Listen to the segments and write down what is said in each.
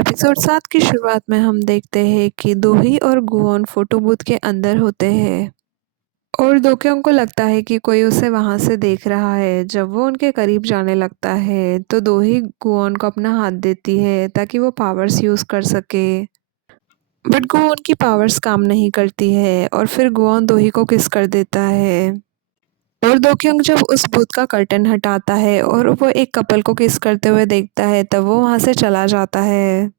Episode 7 की शुरुआत में हम देखते हैं कि दोही और गुओन फोटो बूथ के अंदर होते हैं और दोक्योंग को लगता है कि कोई उसे वहां से देख रहा है। जब वो उनके करीब जाने लगता है तो दोही गुओन को अपना हाथ देती है ताकि वो पावर्स यूज कर सके। बट गुओन की पावर्स काम नहीं करती है और फिर गुओन दोही को किस कर देता है। और दोक्योंग जब उस बूथ का कर्टन हटाता है और वो एक कपल को किस करते हुए देखता है तब वो वहां से चला जाता है।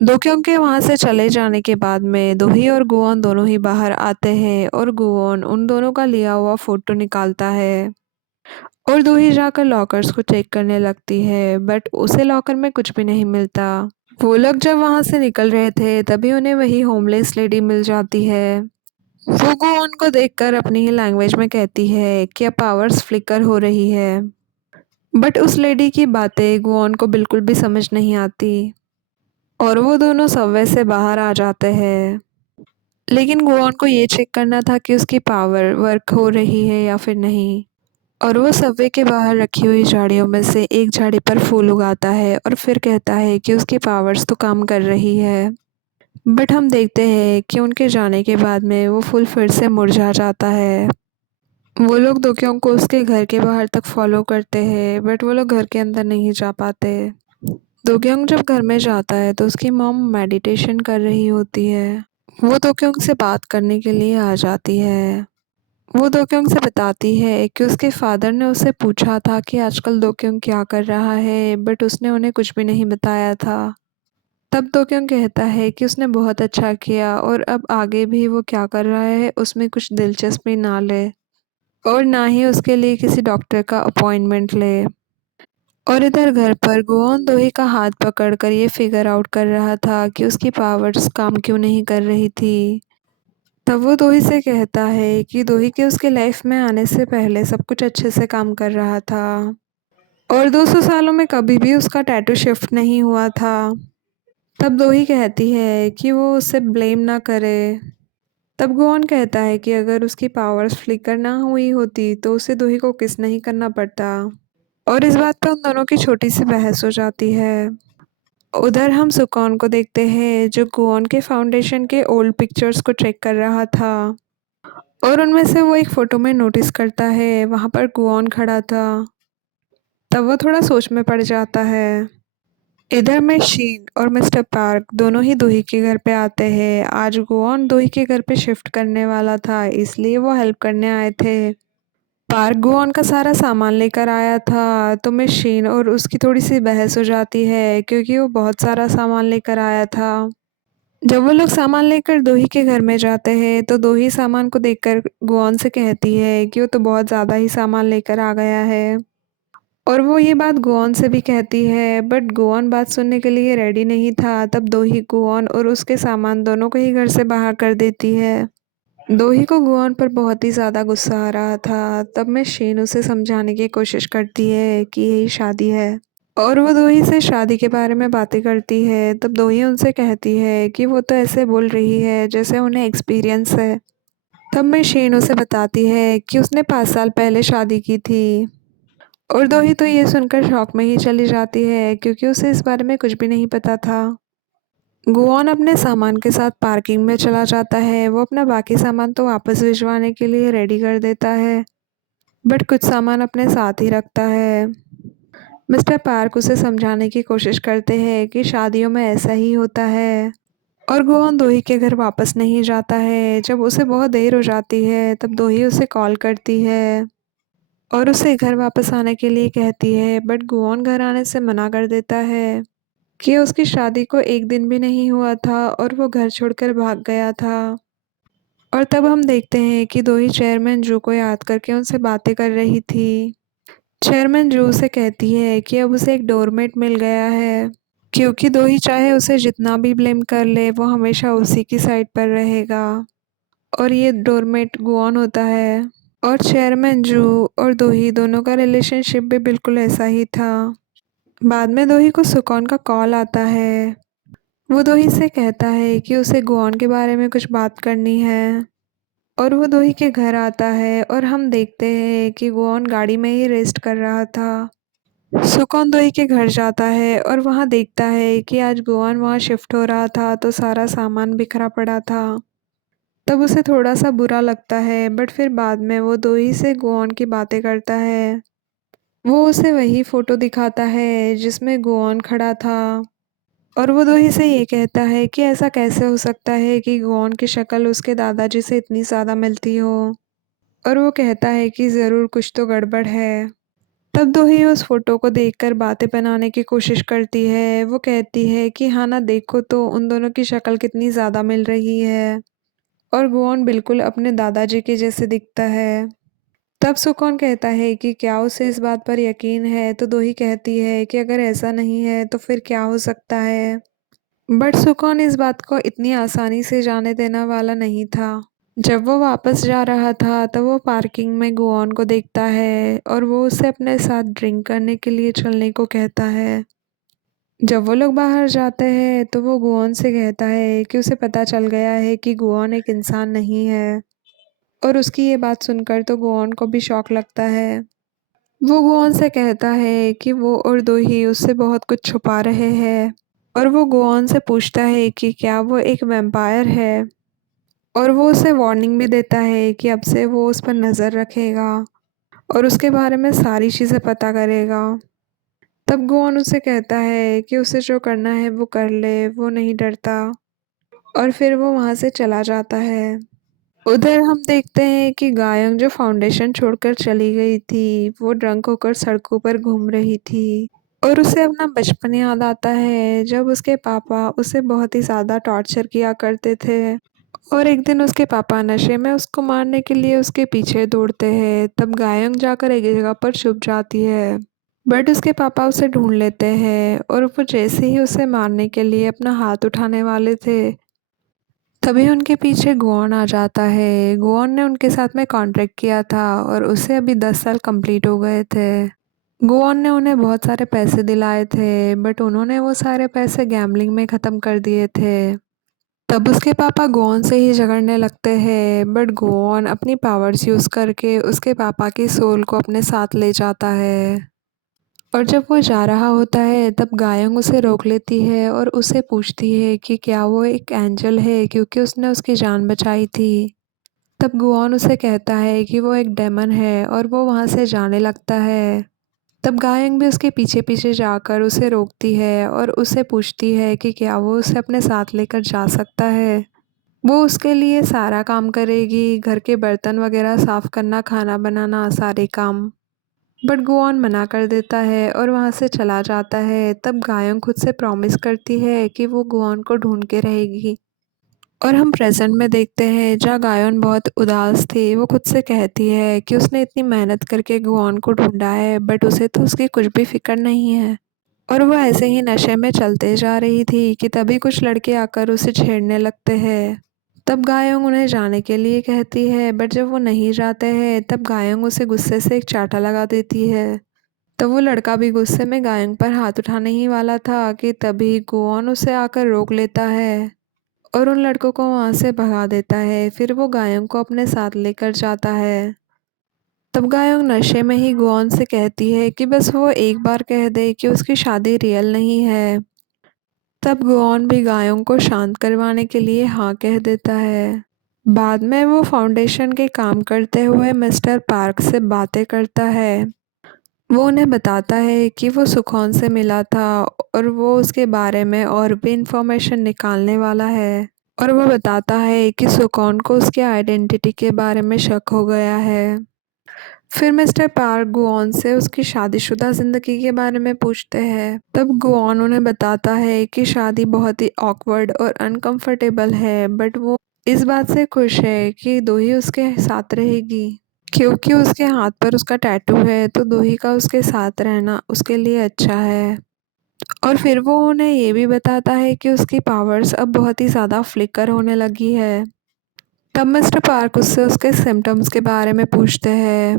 दोक्योंग के वहां से चले जाने के बाद में दोही और गुओन दोनों ही बाहर आते हैं और गुओन उन दोनों का लिया हुआ फोटो निकालता है और दोही जाकर लॉकर्स को चेक करने लगती है बट उसे लॉकर में कुछ भी नहीं मिलता। वो लोग जब वहां से निकल रहे थे तभी उन्हें वही होमलेस लेडी मिल जाती है। वो गुओन को देखकर अपनी ही लैंग्वेज में कहती है कि अब पावर्स फ्लिकर हो रही है। बट उस लेडी की बातें गुओन को बिल्कुल भी समझ नहीं आती और वो दोनों सबवे से बाहर आ जाते हैं। लेकिन गुआन को ये चेक करना था कि उसकी पावर वर्क हो रही है या फिर नहीं। और वो सबवे के बाहर रखी हुई झाड़ियों में से एक झाड़ी पर फूल उगाता है और फिर कहता है कि उसकी पावर्स तो काम कर रही है। बट हम देखते हैं कि उनके जाने के बाद में वो फूल फिर से मुरझा जाता है। वो लोग दोक्योंग को उसके घर के बाहर तक फॉलो करते हैं बट वो लोग घर के अंदर नहीं जा पाते। दोक्योंग जब घर में जाता है तो उसकी मॉम मेडिटेशन कर रही होती है। वो दोक्योंग से बात करने के लिए आ जाती है। वो दोक्योंग से बताती है कि उसके फादर ने उससे पूछा था कि आजकल दोक्योंग क्या कर रहा है बट उसने उन्हें कुछ भी नहीं बताया था। तब दोक्योंग कहता है कि उसने बहुत अच्छा किया और अब आगे भी वो क्या कर रहा है उसमें कुछ दिलचस्पी ना ले और ना ही उसके लिए किसी डॉक्टर का अपॉइंटमेंट ले। और इधर घर पर गुओन दोही का हाथ पकड़कर ये फिगर आउट कर रहा था कि उसकी पावर्स काम क्यों नहीं कर रही थी। तब वो दोही से कहता है कि दोही के उसके लाइफ में आने से पहले सब कुछ अच्छे से काम कर रहा था और 200 सालों में कभी भी उसका टैटू शिफ्ट नहीं हुआ था। तब दोही कहती है कि वो उसे ब्लेम ना करे। तब गोवन कहता है कि अगर उसकी पावर्स फ्लिकर ना हुई होती तो उसे दोही को किस नहीं करना पड़ता। और इस बात पर उन दोनों की छोटी सी बहस हो जाती है। उधर हम सुकॉन को देखते हैं जो गोवन के फाउंडेशन के ओल्ड पिक्चर्स को चेक कर रहा था और उनमें से वो एक फ़ोटो में नोटिस करता है वहाँ पर गुआन खड़ा था। तब वो थोड़ा सोच में पड़ जाता है। इधर में शीन और मिस्टर पार्क दोनों ही दोही के घर पे आते हैं। आज गुआन दोही के घर पे शिफ्ट करने वाला था इसलिए वो हेल्प करने आए थे। पार्क गुआन का सारा सामान लेकर आया था तो मिस शीन और उसकी थोड़ी सी बहस हो जाती है क्योंकि वो बहुत सारा सामान लेकर आया था। जब वो लोग सामान लेकर दोही के घर में जाते हैं तो दोही सामान को देखकर गुआन से कहती है कि वो तो बहुत ज़्यादा ही सामान लेकर आ गया है। और वो ये बात गुआन से भी कहती है बट गुआन बात सुनने के लिए रेडी नहीं था। तब दोही गुआन और उसके सामान दोनों को ही घर से बाहर कर देती है। दोही को गुआन पर बहुत ही ज़्यादा गुस्सा आ रहा था। तब मैं शीन उसे समझाने की कोशिश करती है कि यही शादी है और वो दोही से शादी के बारे में बातें करती है। तब दोही उनसे कहती है कि वो तो ऐसे बोल रही है जैसे उन्हें एक्सपीरियंस है। तब मैं शीन उसे बताती है कि उसने 5 साल पहले शादी की थी और दोही तो ये सुनकर शॉक में ही चली जाती है क्योंकि उसे इस बारे में कुछ भी नहीं पता था। गुआन अपने सामान के साथ पार्किंग में चला जाता है। वो अपना बाकी सामान तो वापस भिजवाने के लिए रेडी कर देता है बट कुछ सामान अपने साथ ही रखता है। मिस्टर पार्क उसे समझाने की कोशिश करते हैं कि शादियों में ऐसा ही होता है और गोवन दोही के घर वापस नहीं जाता है। जब उसे बहुत देर हो जाती है तब दोही उसे कॉल करती है और उसे घर वापस आने के लिए कहती है बट गोवन घर आने से मना कर देता है कि उसकी शादी को एक दिन भी नहीं हुआ था और वो घर छोड़कर भाग गया था। और तब हम देखते हैं कि दोही चेयरमैन जू को याद करके उनसे बातें कर रही थी। चेयरमैन जू से कहती है कि अब उसे एक डोरमेट मिल गया है क्योंकि दोही चाहे उसे जितना भी ब्लेम कर ले वो हमेशा उसी की साइड पर रहेगा। और ये डोरमेट गुआन होता है। और चेयरमैन जू और दोही दोनों का रिलेशनशिप भी बिल्कुल ऐसा ही था। बाद में दोही को सुकॉन का कॉल आता है। वो दोही से कहता है कि उसे गुआन के बारे में कुछ बात करनी है और वो दोही के घर आता है और हम देखते हैं कि गुआन गाड़ी में ही रेस्ट कर रहा था। सुकौन दोई के घर जाता है और वहाँ देखता है कि आज गुआन वहाँ शिफ्ट हो रहा था तो सारा सामान बिखरा पड़ा था। तब उसे थोड़ा-सा बुरा लगता है बट फिर बाद में वो दोई से गुआन की बातें करता है। वो उसे वही फ़ोटो दिखाता है जिसमें गुआन खड़ा था और वो दोई से ये कहता है कि ऐसा कैसे हो सकता है कि गुआन की शक्ल उसके दादाजी से इतनी ज़्यादा मिलती हो। और वो कहता है कि ज़रूर कुछ तो गड़बड़ है। तब दोही उस फ़ोटो को देखकर बातें बनाने की कोशिश करती है। वो कहती है कि हाँ ना, देखो तो उन दोनों की शक्ल कितनी ज़्यादा मिल रही है और गुआन बिल्कुल अपने दादाजी के जैसे दिखता है। तब सुकौन कहता है कि क्या उसे इस बात पर यकीन है, तो दोही कहती है कि अगर ऐसा नहीं है तो फिर क्या हो सकता है। बट सुकौन इस बात को इतनी आसानी से जाने देने वाला नहीं था। जब वो वापस जा रहा था तब वो पार्किंग में गुआन को देखता है और वो उसे अपने साथ ड्रिंक करने के लिए चलने को कहता है। जब वो लोग बाहर जाते हैं तो वो गुआन से कहता है कि उसे पता चल गया है कि गुआन एक इंसान नहीं है। और उसकी ये बात सुनकर तो गुआन को भी शौक लगता है। वो गुआन से कहता है कि वो और दो ही उससे बहुत कुछ छुपा रहे हैं। और वो गुआन से पूछता है कि क्या वो एक वैम्पायर है। और वो उसे वार्निंग भी देता है कि अब से वो उस पर नज़र रखेगा और उसके बारे में सारी चीज़ें पता करेगा। तब गुआन उसे कहता है कि उसे जो करना है वो कर ले, वो नहीं डरता। और फिर वो वहाँ से चला जाता है। उधर हम देखते हैं कि गायंग जो फाउंडेशन छोड़कर चली गई थी, वो ड्रंक होकर सड़कों पर घूम रही थी। और उसे अपना बचपन याद आता है जब उसके पापा उसे बहुत ही ज़्यादा टॉर्चर किया करते थे। और एक दिन उसके पापा नशे में उसको मारने के लिए उसके पीछे दौड़ते हैं। तब गायंग जाकर एक जगह पर छुप जाती है। बट उसके पापा उसे ढूंढ लेते हैं और वो जैसे ही उसे मारने के लिए अपना हाथ उठाने वाले थे, तभी उनके पीछे गुआन आ जाता है। गुआन ने उनके साथ में कॉन्ट्रैक्ट किया था और उसे अभी 10 साल कंप्लीट हो गए थे। गुआन ने उन्हें बहुत सारे पैसे दिलाए थे बट उन्होंने वो सारे पैसे गैम्बलिंग में ख़त्म कर दिए थे। तब उसके पापा गोवन से ही झगड़ने लगते हैं बट गोवन अपनी पावर्स यूज़ करके उसके पापा की सोल को अपने साथ ले जाता है। और जब वो जा रहा होता है तब गायंग उसे रोक लेती है और उसे पूछती है कि क्या वो एक एंजल है क्योंकि उसने उसकी जान बचाई थी। तब गुआन उसे कहता है कि वो एक डेमन है और वो वहाँ से जाने लगता है। तब गायंग भी उसके पीछे पीछे जाकर उसे रोकती है और उससे पूछती है कि क्या वो उसे अपने साथ लेकर जा सकता है। वो उसके लिए सारा काम करेगी, घर के बर्तन वगैरह साफ़ करना, खाना बनाना, सारे काम। बट गुआन मना कर देता है और वहाँ से चला जाता है। तब गायंग खुद से प्रॉमिस करती है कि वो गुआन को ढूंढ के रहेगी। और हम प्रेजेंट में देखते हैं जहाँ गायन बहुत उदास थी। वो खुद से कहती है कि उसने इतनी मेहनत करके गुआन को ढूंढा है बट उसे तो उसकी कुछ भी फिक्र नहीं है। और वो ऐसे ही नशे में चलते जा रही थी कि तभी कुछ लड़के आकर उसे छेड़ने लगते हैं। तब गायोंग उन्हें जाने के लिए कहती है बट जब वो नहीं जाते हैं तब गायोंग उसे गुस्से से एक चांटा लगा देती है। तब वो लड़का भी गुस्से में गायोंग पर हाथ उठाने ही वाला था कि तभी गुआन उसे आकर रोक लेता है और उन लड़कों को वहाँ से भगा देता है। फिर वो गायोंग को अपने साथ लेकर जाता है। तब गायोंग नशे में ही गुआन से कहती है कि बस वो एक बार कह दे कि उसकी शादी रियल नहीं है। तब गुआन भी गायों को शांत करवाने के लिए हाँ कह देता है। बाद में वो फाउंडेशन के काम करते हुए मिस्टर पार्क से बातें करता है। वो उन्हें बताता है कि वो सुखौन से मिला था और वो उसके बारे में और भी इंफॉर्मेशन निकालने वाला है। और वो बताता है कि सुकौन को उसके आइडेंटिटी के बारे में शक हो गया है। फिर मिस्टर पार्क गुआन से उसकी शादीशुदा ज़िंदगी के बारे में पूछते हैं। तब गुआन उन्हें बताता है कि शादी बहुत ही ऑकवर्ड और अनकंफर्टेबल है बट वो इस बात से खुश है कि दोही उसके साथ रहेगी। क्योंकि उसके हाथ पर उसका टैटू है तो दोही का उसके साथ रहना उसके लिए अच्छा है। और फिर वो उन्हें ये भी बताता है कि उसकी पावर्स अब बहुत ही ज़्यादा फ्लिकर होने लगी है। तब मिस्टर पार्क उससे उसके सिम्टम्स के बारे में पूछते हैं।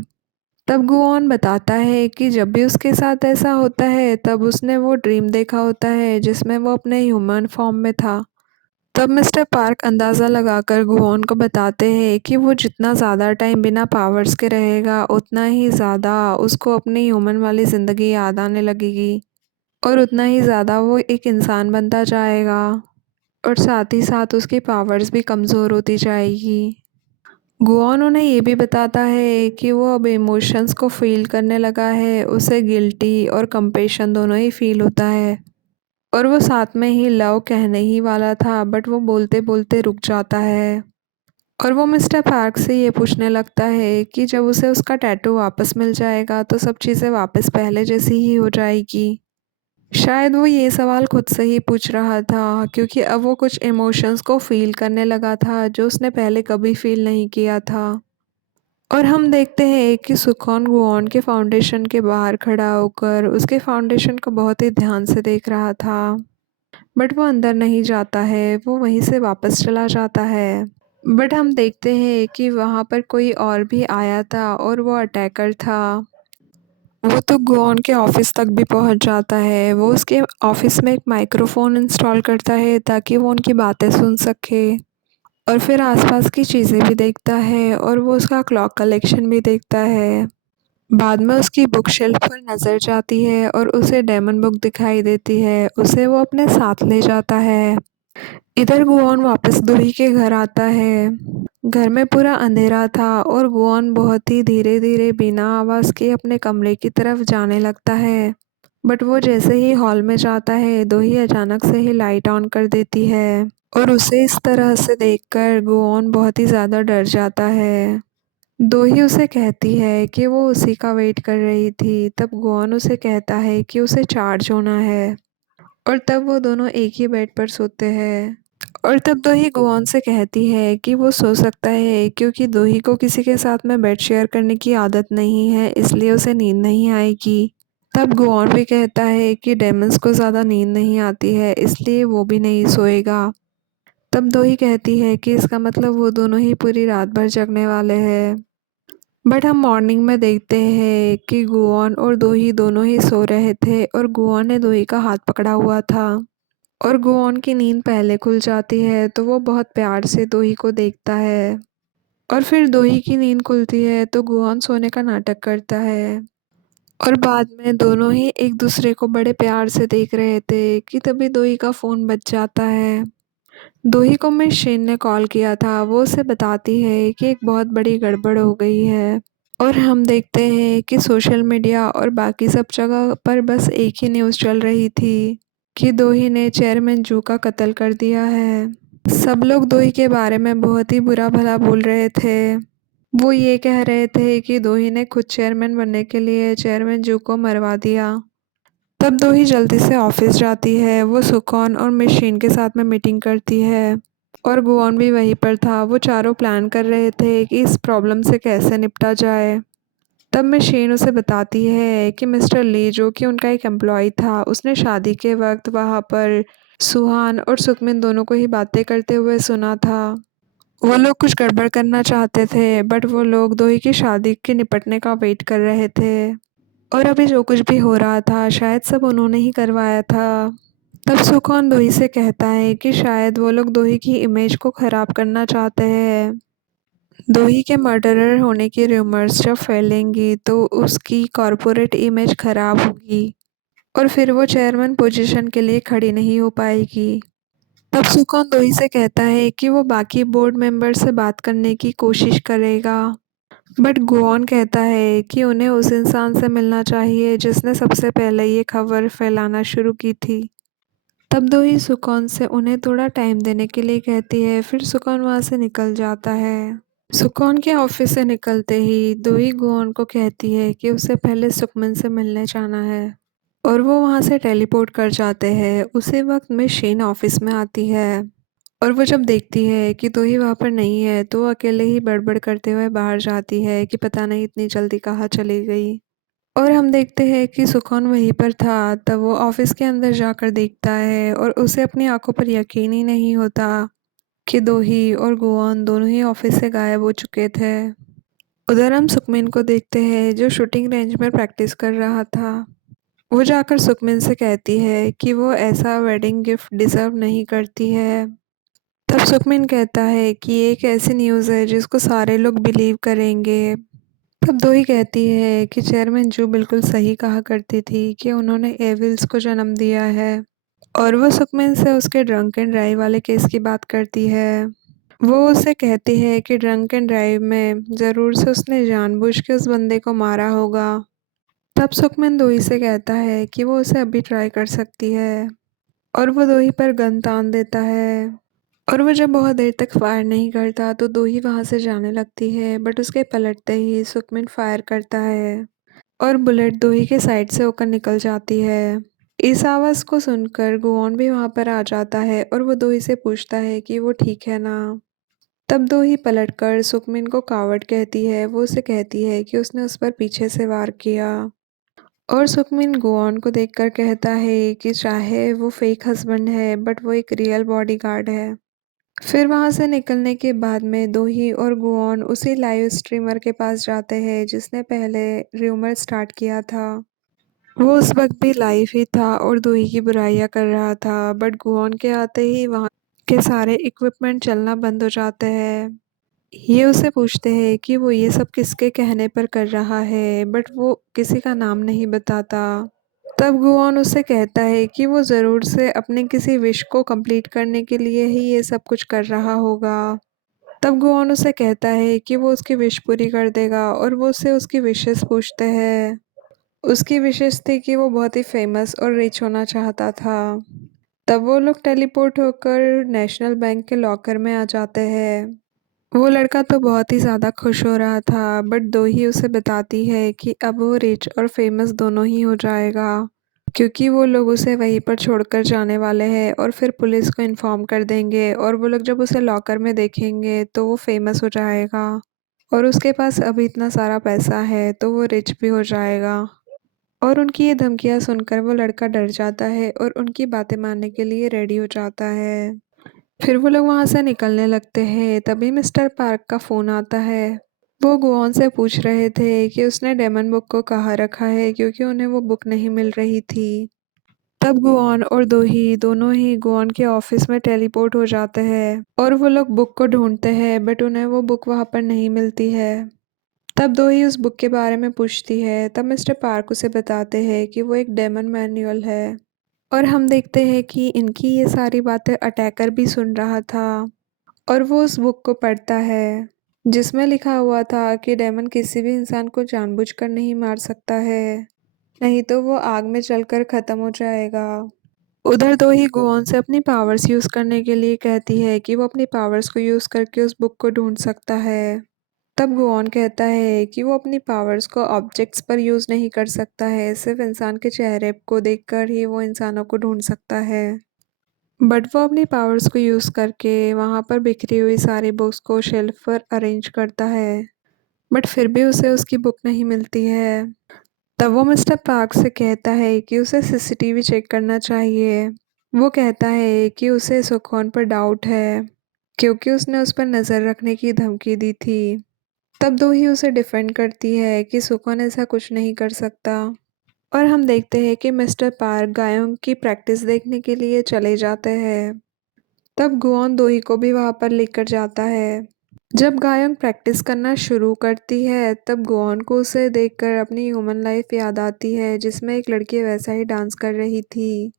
तब गुआन बताता है कि जब भी उसके साथ ऐसा होता है तब उसने वो ड्रीम देखा होता है जिसमें वो अपने ह्यूमन फॉर्म में था। तब मिस्टर पार्क अंदाज़ा लगाकर गुओन को बताते हैं कि वो जितना ज़्यादा टाइम बिना पावर्स के रहेगा, उतना ही ज़्यादा उसको अपनी ह्यूमन वाली ज़िंदगी याद आने लगेगी और उतना ही ज़्यादा वो एक इंसान बनता जाएगा और साथ ही साथ उसकी पावर्स भी कमज़ोर होती जाएगी। गुआन उन्हें ये भी बताता है कि वो अब इमोशंस को फ़ील करने लगा है, उसे गिल्टी और कंपैशन दोनों ही फ़ील होता है और वो साथ में ही लव कहने ही वाला था, बट वो बोलते-बोलते रुक जाता है और वो मिस्टर पार्क से ये पूछने लगता है कि जब उसे उसका टैटू वापस मिल जाएगा तो सब चीज़ें वापस पहले जैसी ही हो जाएगी। शायद वो ये सवाल खुद से ही पूछ रहा था क्योंकि अब वो कुछ इमोशंस को फ़ील करने लगा था जो उसने पहले कभी फ़ील नहीं किया था। और हम देखते हैं कि सुकॉन गुओन के फाउंडेशन के बाहर खड़ा होकर उसके फाउंडेशन को बहुत ही ध्यान से देख रहा था, बट वो अंदर नहीं जाता है, वो वहीं से वापस चला जाता है। बट हम देखते हैं कि वहाँ पर कोई और भी आया था और वो अटैकर था। वो तो गुओन के ऑफिस तक भी पहुँच जाता है। वो उसके ऑफिस में एक माइक्रोफ़ोन इंस्टॉल करता है ताकि वो उनकी बातें सुन सके और फिर आसपास की चीज़ें भी देखता है और वो उसका क्लॉक कलेक्शन भी देखता है। बाद में उसकी बुक शेल्फ पर नज़र जाती है और उसे डेमन बुक दिखाई देती है, उसे वो अपने साथ ले जाता है। इधर गुआन वापस दूही के घर आता है। घर में पूरा अंधेरा था और गुआन बहुत ही धीरे-धीरे बिना आवाज़ के अपने कमरे की तरफ जाने लगता है। बट वो जैसे ही हॉल में जाता है, दूही अचानक से ही लाइट ऑन कर देती है और उसे इस तरह से देखकर गुआन बहुत ही ज़्यादा डर जाता है। दोही उसे कहती है कि वो उसी का वेट कर रही थी, तब गुआन उसे कहता है कि उसे चार्ज होना है और तब वो दोनों एक ही बेड पर सोते हैं। और तब दोही गुआन से कहती है कि वो सो सकता है क्योंकि दोही को किसी के साथ में बेड शेयर करने की आदत नहीं है, इसलिए उसे नींद नहीं आएगी। तब गुआन भी कहता है कि डेमन्स को ज़्यादा नींद नहीं आती है, इसलिए वो भी नहीं सोएगा। तब दोही कहती है कि इसका मतलब वो दोनों ही पूरी रात भर जगने वाले हैं। बट हम मॉर्निंग में देखते हैं कि गुआन और दोही दोनों ही सो रहे थे और गुआन ने दोही का हाथ पकड़ा हुआ था और गुआन की नींद पहले खुल जाती है तो वो बहुत प्यार से दोही को देखता है और फिर दोही की नींद खुलती है तो गुआन सोने का नाटक करता है और बाद में दोनों ही एक दूसरे को बड़े प्यार से देख रहे थे कि तभी दोही का फ़ोन बज जाता है। दोही को मिस शेन ने कॉल किया था, वो उसे बताती है कि एक बहुत बड़ी गड़बड़ हो गई है। और हम देखते हैं कि सोशल मीडिया और बाकी सब जगह पर बस एक ही न्यूज़ चल रही थी कि दोही ने चेयरमैन जू का कत्ल कर दिया है। सब लोग दोही के बारे में बहुत ही बुरा भला बोल रहे थे। वो ये कह रहे थे कि दोही ने खुद चेयरमैन बनने के लिए चेयरमैन जू को मरवा दिया। तब दोही जल्दी से ऑफिस जाती है, वो सुकॉन और मशीन के साथ में मीटिंग करती है और गुआन भी वहीं पर था। वो चारों प्लान कर रहे थे कि इस प्रॉब्लम से कैसे निपटा जाए। तब मशीन उसे बताती है कि मिस्टर ली जो कि उनका एक एम्प्लॉय था, उसने शादी के वक्त वहाँ पर सुहान और सुकमिन दोनों को ही बातें करते हुए सुना था। वो लोग कुछ गड़बड़ करना चाहते थे, बट वो लोग दोही की शादी के निपटने का वेट कर रहे थे और अभी जो कुछ भी हो रहा था शायद सब उन्होंने ही करवाया था। तब सुकॉन दोही से कहता है कि शायद वो लोग दोही की इमेज को ख़राब करना चाहते हैं। दोही के मर्डरर होने की रूमर्स जब फैलेंगी तो उसकी कॉर्पोरेट इमेज ख़राब होगी और फिर वो चेयरमैन पोजीशन के लिए खड़ी नहीं हो पाएगी। तब सुकॉन दोही से कहता है कि वो बाकी बोर्ड मेंबर से बात करने की कोशिश करेगा, बट गुआन कहता है कि उन्हें उस इंसान से मिलना चाहिए जिसने सबसे पहले ये खबर फैलाना शुरू की थी। तब दोही सुकॉन से उन्हें थोड़ा टाइम देने के लिए कहती है, फिर सुकॉन वहाँ से निकल जाता है। सुकॉन के ऑफिस से निकलते ही दोही गुआन को कहती है कि उसे पहले सुकमन से मिलने जाना है और वो वहाँ से टेलीपोर्ट कर जाते हैं। उसी वक्त में शीन ऑफिस में आती है और वो जब देखती है कि दोही वहाँ पर नहीं है तो वो अकेले ही बड़बड़ करते हुए बाहर जाती है कि पता नहीं इतनी जल्दी कहाँ चली गई। और हम देखते हैं कि सुकॉन वहीं पर था, तब वो ऑफिस के अंदर जाकर देखता है और उसे अपनी आंखों पर यकीन ही नहीं होता कि दोही और गुआन दोनों ही ऑफिस से गायब हो चुके थे। उधर हम सुकमिन को देखते हैं जो शूटिंग रेंज में प्रैक्टिस कर रहा था। वो जाकर सुकमिन से कहती है कि वो ऐसा वेडिंग गिफ्ट डिज़र्व नहीं करती है तब सुखमिन कहता है कि ये एक ऐसी न्यूज़ है जिसको सारे लोग बिलीव करेंगे। तब दोही कहती है कि चेयरमैन जू बिल्कुल सही कहा करती थी कि उन्होंने एविल्स को जन्म दिया है। और वो सुखमिन से उसके ड्रंक एंड ड्राइव वाले केस की बात करती है। वो उसे कहती है कि ड्रंक एंड ड्राइव में ज़रूर से उसने जानबूझ के उस बंदे को मारा होगा। तब सुखमिन दोही से कहता है कि वो उसे अभी ट्राई कर सकती है और वो दोही पर गन तान देता है। और वो जब बहुत देर तक फायर नहीं करता तो दोही वहाँ से जाने लगती है, बट उसके पलटते ही सुखमिन फायर करता है और बुलेट दोही के साइड से होकर निकल जाती है। इस आवाज़ को सुनकर गुआन भी वहाँ पर आ जाता है और वो दोही से पूछता है कि वो ठीक है ना। तब दोही पलटकर सुखमिन को कावड़ कहती है। वो उसे कहती है कि उसने उस पर पीछे से वार किया। और सुखमिन गुआन को देखकर कहता है कि चाहे वो फेक हस्बैंड है बट वो एक रियल बॉडीगार्ड है। फिर वहाँ से निकलने के बाद में दोही और गुआन उसी लाइव स्ट्रीमर के पास जाते हैं जिसने पहले र्यूमर स्टार्ट किया था। वो उस वक्त भी लाइव ही था और दोही की बुराइयां कर रहा था, बट गुआन के आते ही वहाँ के सारे इक्विपमेंट चलना बंद हो जाते हैं। ये उसे पूछते हैं कि वो ये सब किसके कहने पर कर रहा है, बट वो किसी का नाम नहीं बताता। तब गुआन उससे कहता है कि वो ज़रूर से अपने किसी विश को कंप्लीट करने के लिए ही ये सब कुछ कर रहा होगा। तब गुआन उसे कहता है कि वो उसकी विश पूरी कर देगा और वो उससे उसकी विशेस पूछते हैं। उसकी विशेस थी कि वो बहुत ही फेमस और रिच होना चाहता था। तब वो लोग टेलीपोर्ट होकर नेशनल बैंक के लॉकर में आ जाते हैं। वो लड़का तो बहुत ही ज़्यादा खुश हो रहा था, बट दो ही उसे बताती है कि अब वो रिच और फेमस दोनों ही हो जाएगा, क्योंकि वो लोग उसे वहीं पर छोड़कर जाने वाले हैं और फिर पुलिस को इन्फॉर्म कर देंगे और वो लोग जब उसे लॉकर में देखेंगे तो वो फेमस हो जाएगा और उसके पास अभी इतना सारा पैसा है तो वो रिच भी हो जाएगा। और उनकी ये धमकियाँ सुनकर वो लड़का डर जाता है और उनकी बातें मानने के लिए रेडी हो जाता है। फिर वो लोग वहाँ से निकलने लगते हैं, तभी मिस्टर पार्क का फ़ोन आता है। वो गुआन से पूछ रहे थे कि उसने डेमन बुक को कहाँ रखा है, क्योंकि उन्हें वो बुक नहीं मिल रही थी। तब गुआन और दोही दोनों ही गुआन के ऑफिस में टेलीपोर्ट हो जाते हैं और वो लोग बुक को ढूंढते हैं, बट उन्हें वो बुक वहाँ पर नहीं मिलती है। तब दोही उस बुक के बारे में पूछती है। तब मिस्टर पार्क उसे बताते हैं कि वो एक डेमन मैनुअल है और हम देखते हैं कि इनकी ये सारी बातें अटैकर भी सुन रहा था और वो उस बुक को पढ़ता है जिसमें लिखा हुआ था कि डेमन किसी भी इंसान को जानबूझकर नहीं मार सकता है, नहीं तो वो आग में जलकर ख़त्म हो जाएगा। उधर दो ही गुआन से अपनी पावर्स यूज़ करने के लिए कहती है कि वो अपनी पावर्स को यूज़ करके उस बुक को ढूंढ सकता है। तब गुआन कहता है कि वो अपनी पावर्स को ऑब्जेक्ट्स पर यूज़ नहीं कर सकता है, सिर्फ इंसान के चेहरे को देखकर ही वो इंसानों को ढूंढ सकता है। बट वो अपनी पावर्स को यूज़ करके वहाँ पर बिखरी हुई सारी बुक्स को शेल्फ पर अरेंज करता है, बट फिर भी उसे उसकी बुक नहीं मिलती है। तब वो मिस्टर पार्क से कहता है कि उसे सीसीटीवी चेक करना चाहिए। वो कहता है कि उसे सुखोन पर डाउट है, क्योंकि उसने उस पर नज़र रखने की धमकी दी थी। तब दो ही उसे डिफेंड करती है कि सुखोन ऐसा कुछ नहीं कर सकता। और हम देखते हैं कि मिस्टर पार्क गायों की प्रैक्टिस देखने के लिए चले जाते हैं। तब गुआन दोही को भी वहाँ पर लेकर जाता है। जब गायों प्रैक्टिस करना शुरू करती है तब गुआन को उसे देखकर अपनी ह्यूमन लाइफ याद आती है, जिसमें एक लड़की वैसा ही डांस कर रही थी।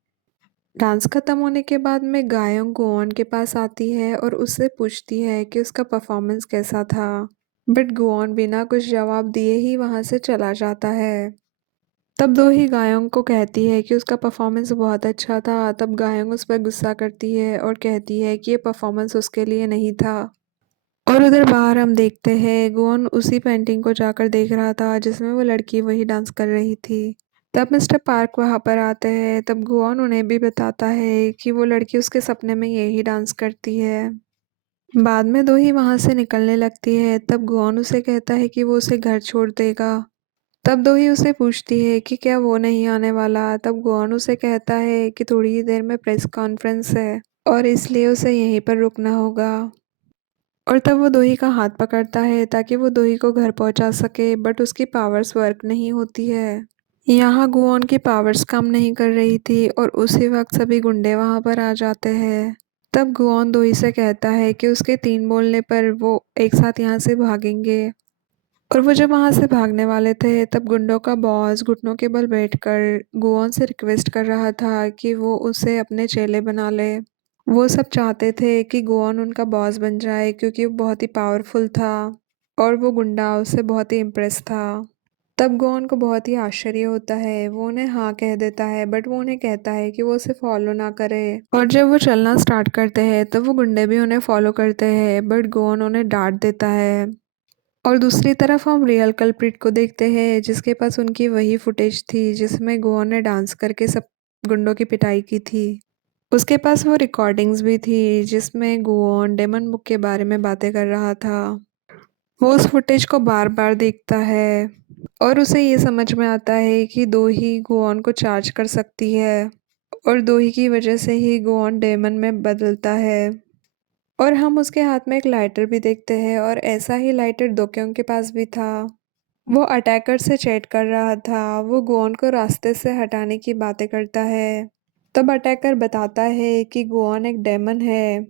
डांस खत्म होने के बाद में गायों गुआन के पास आती है और उससे पूछती है कि उसका परफॉर्मेंस कैसा था, बट गुआन बिना कुछ जवाब दिए ही वहाँ से चला जाता है। तब दो ही गायों को कहती है कि उसका परफॉर्मेंस बहुत अच्छा था। तब गायों उस पर गुस्सा करती है और कहती है कि ये परफॉर्मेंस उसके लिए नहीं था। और उधर बाहर हम देखते हैं गुआन उसी पेंटिंग को जाकर देख रहा था जिसमें वो लड़की वही डांस कर रही थी। तब मिस्टर पार्क वहाँ पर आते हैं। तब गुआन उन्हें भी बताता है कि वो लड़की उसके सपने में यही डांस करती है। बाद में दो ही वहाँ से निकलने लगती है। तब गुआन उसे कहता है कि वो उसे घर छोड़ देगा। तब दो ही उसे पूछती है कि क्या वो नहीं आने वाला। तब गुआन उसे कहता है कि थोड़ी ही देर में प्रेस कॉन्फ्रेंस है और इसलिए उसे यहीं पर रुकना होगा। और तब वो दोही का हाथ पकड़ता है ताकि वो दोही को घर पहुंचा सके, बट उसकी पावर्स वर्क नहीं होती है। यहाँ गुआन की पावर्स काम नहीं कर रही थी और उसी वक्त सभी गुंडे वहां पर आ जाते हैं। तब गुआन दोही से कहता है कि उसके 3 बोलने पर वो एक साथ यहाँ से भागेंगे। और वो जब वहाँ से भागने वाले थे तब गुंडों का बॉस घुटनों के बल बैठकर गुआन से रिक्वेस्ट कर रहा था कि वो उसे अपने चेले बना ले। वो सब चाहते थे कि गुआन उनका बॉस बन जाए क्योंकि वो बहुत ही पावरफुल था और वो गुंडा उससे बहुत ही इम्प्रेस था। तब गुआन को बहुत ही आश्चर्य होता है, वो उन्हें हाँ कह देता है बट वो उन्हें कहता है कि वो उसे फॉलो ना करे। और जब वो चलना स्टार्ट करते हैं तब वो गुंडे भी उन्हें फॉलो करते हैं बट गुआन उन्हें डांट देता है। और दूसरी तरफ हम रियल कल्प्रिट को देखते हैं जिसके पास उनकी वही फुटेज थी जिसमें गुआन ने डांस करके सब गुंडों की पिटाई की थी। उसके पास वो रिकॉर्डिंग्स भी थी जिसमें गुआन डेमन बुक के बारे में बातें कर रहा था। वो उस फुटेज को बार बार देखता है और उसे ये समझ में आता है कि दो ही गुआन को चार्ज कर सकती है और दो ही की वजह से ही गुआन डेमन में बदलता है। और हम उसके हाथ में एक लाइटर भी देखते हैं और ऐसा ही लाइटर दोक्योंग के पास भी था। वो अटैकर से चैट कर रहा था, वो गुआन को रास्ते से हटाने की बातें करता है। तब अटैकर बताता है कि गुआन एक डेमन है।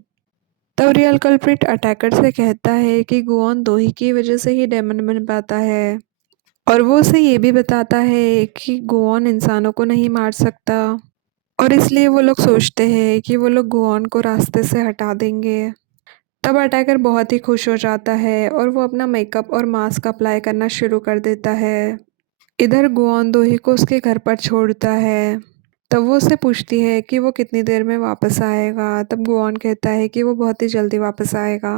तब रियल कल्प्रिट अटैकर से कहता है कि गुआन दो ही की वजह से ही डेमन बन पाता है और वो उसे ये भी बताता है कि गुआन इंसानों को नहीं मार सकता और इसलिए वो लोग सोचते हैं कि वो लोग गुआन को रास्ते से हटा देंगे। तब अटैकर बहुत ही खुश हो जाता है और वो अपना मेकअप और मास्क अप्लाई करना शुरू कर देता है। इधर गुआन दोही को उसके घर पर छोड़ता है। तब वो उससे पूछती है कि वो कितनी देर में वापस आएगा। तब गुआन कहता है कि वो बहुत ही जल्दी वापस आएगा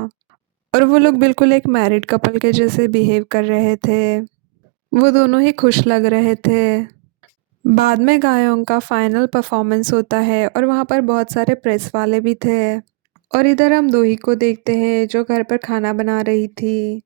और वो लोग बिल्कुल एक मैरिड कपल के जैसे बिहेव कर रहे थे। वो दोनों ही खुश लग रहे थे। बाद में गायों का फाइनल परफॉर्मेंस होता है और वहाँ पर बहुत सारे प्रेस वाले भी थे। और इधर हम दोही को देखते हैं जो घर पर खाना बना रही थी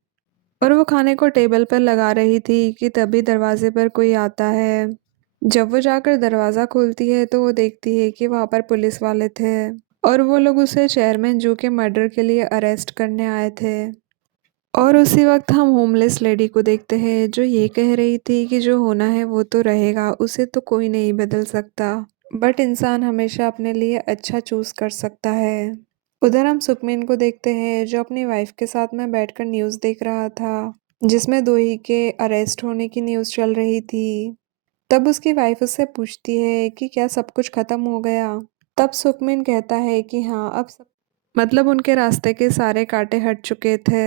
और वो खाने को टेबल पर लगा रही थी कि तभी दरवाजे पर कोई आता है। जब वो जाकर दरवाज़ा खोलती है तो वो देखती है कि वहाँ पर पुलिस वाले थे और वो लोग उसे चेयरमैन जू के मर्डर के लिए अरेस्ट करने आए थे। और उसी वक्त हम होमलेस लेडी को देखते हैं जो ये कह रही थी कि जो होना है वो तो रहेगा, उसे तो कोई नहीं बदल सकता बट इंसान हमेशा अपने लिए अच्छा चूज कर सकता है। उधर हम सुकमिन को देखते हैं जो अपनी वाइफ के साथ में बैठकर न्यूज़ देख रहा था जिसमें दोही के अरेस्ट होने की न्यूज़ चल रही थी। तब उसकी वाइफ उससे पूछती है कि क्या सब कुछ खत्म हो गया। तब सुकमिन कहता है कि हाँ अब सब मतलब उनके रास्ते के सारे कांटे हट चुके थे।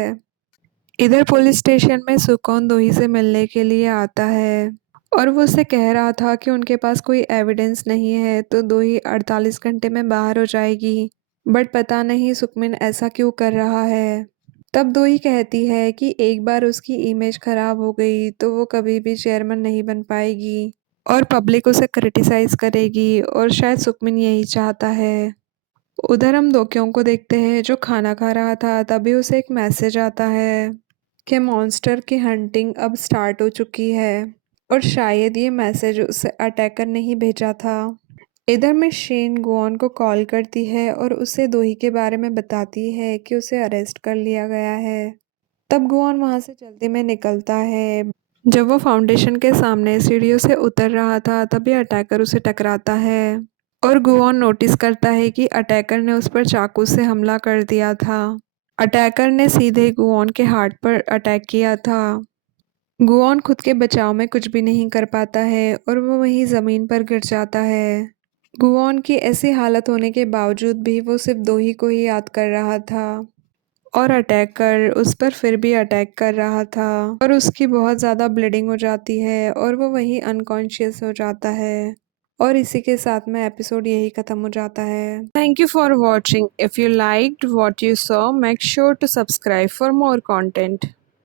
इधर पुलिस स्टेशन में सुकौन दोही से मिलने के लिए आता है और वो उससे कह रहा था कि उनके पास कोई एविडेंस नहीं है तो दोही 48 घंटे में बाहर हो जाएगी बट पता नहीं सुकमिन ऐसा क्यों कर रहा है। तब दोही कहती है कि एक बार उसकी इमेज खराब हो गई तो वो कभी भी चेयरमैन नहीं बन पाएगी और पब्लिक उसे क्रिटिसाइज करेगी और शायद सुकमिन यही चाहता है। उधर हम दोक्यों को देखते हैं जो खाना खा रहा था तभी उसे एक मैसेज आता है कि मॉन्स्टर की हंटिंग अब स्टार्ट हो चुकी है और शायद ये मैसेज उसे अटैकर ने ही भेजा था। इधर में शेन गुआन को कॉल करती है और उसे दोही के बारे में बताती है कि उसे अरेस्ट कर लिया गया है। तब गुआन वहां से जल्दी में निकलता है। जब वो फाउंडेशन के सामने सीढ़ियों से उतर रहा था तभी अटैकर उसे टकराता है और गुआन नोटिस करता है कि अटैकर ने उस पर चाकू से हमला कर दिया था। अटैकर ने सीधे गुआन के हार्ट पर अटैक किया था। गुआन खुद के बचाव में कुछ भी नहीं कर पाता है और वो वहीं ज़मीन पर गिर जाता है। गुआन की ऐसी हालत होने के बावजूद भी वो सिर्फ दोही को ही याद कर रहा था और अटैकर उस पर फिर भी अटैक कर रहा था और उसकी बहुत ज़्यादा ब्लीडिंग हो जाती है और वो वहीं अनकॉन्शियस हो जाता है और इसी के साथ में एपिसोड यही ख़त्म हो जाता है। Thank you for watching. If you liked what you saw make sure to subscribe for more content.